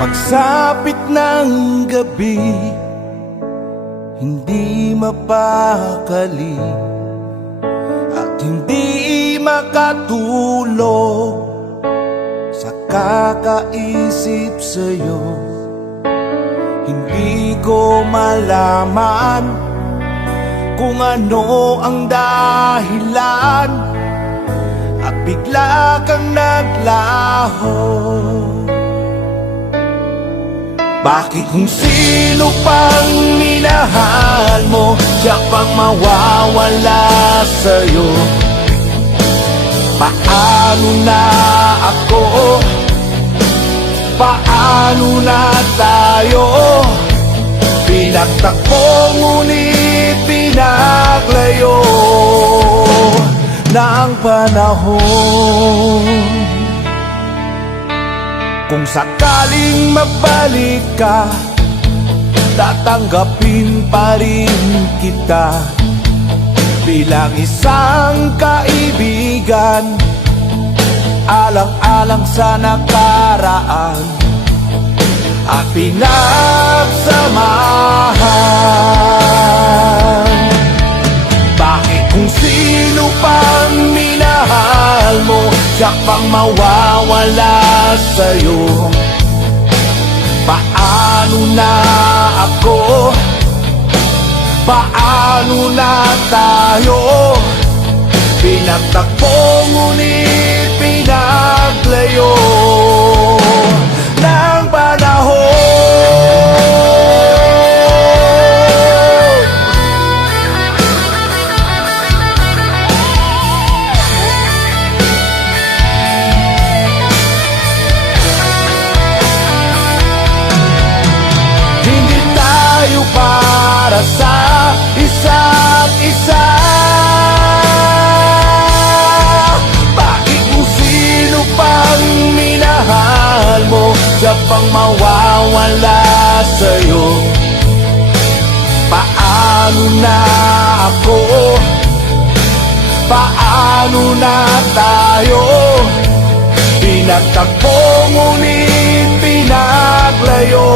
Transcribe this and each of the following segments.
Pagsapit ng gabi, hindi mapakali at hindi makatulog sa kakaisip sa'yo. Hindi ko malaman kung ano ang dahilan at bigla kang naglaho. Bakit kung sino pang minahal mo, siya pang mawawala sa'yo? Paano na ako? Paano na tayo? Pinagtakbo ngunit pinaglayo ng panahon. Kung sakaling magbalik ka, tatanggapin pa rin kita bilang isang kaibigan, alang-alang sa nakaraan at pinagsamahan. Bakit kung sino pang minahal mo, siya pang mawawala sa'yo? Paano na ako? Paano na tayo? Pinagtakbo ngunit pinaglayo ng panahon. Hindi tayo para sa isa't isa. Bakit kung sino pang minahal mo, siya pang mawawala sa'yo? Paano na ako? Paano na tayo? Pinagtakbo ngunit pinaglayo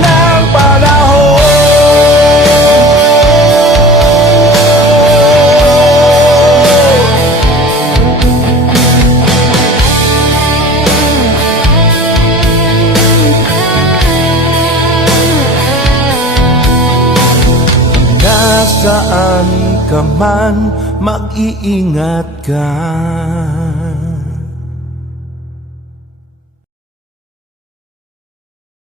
ng panahon. Nasaan ka man, mag-iingat ka.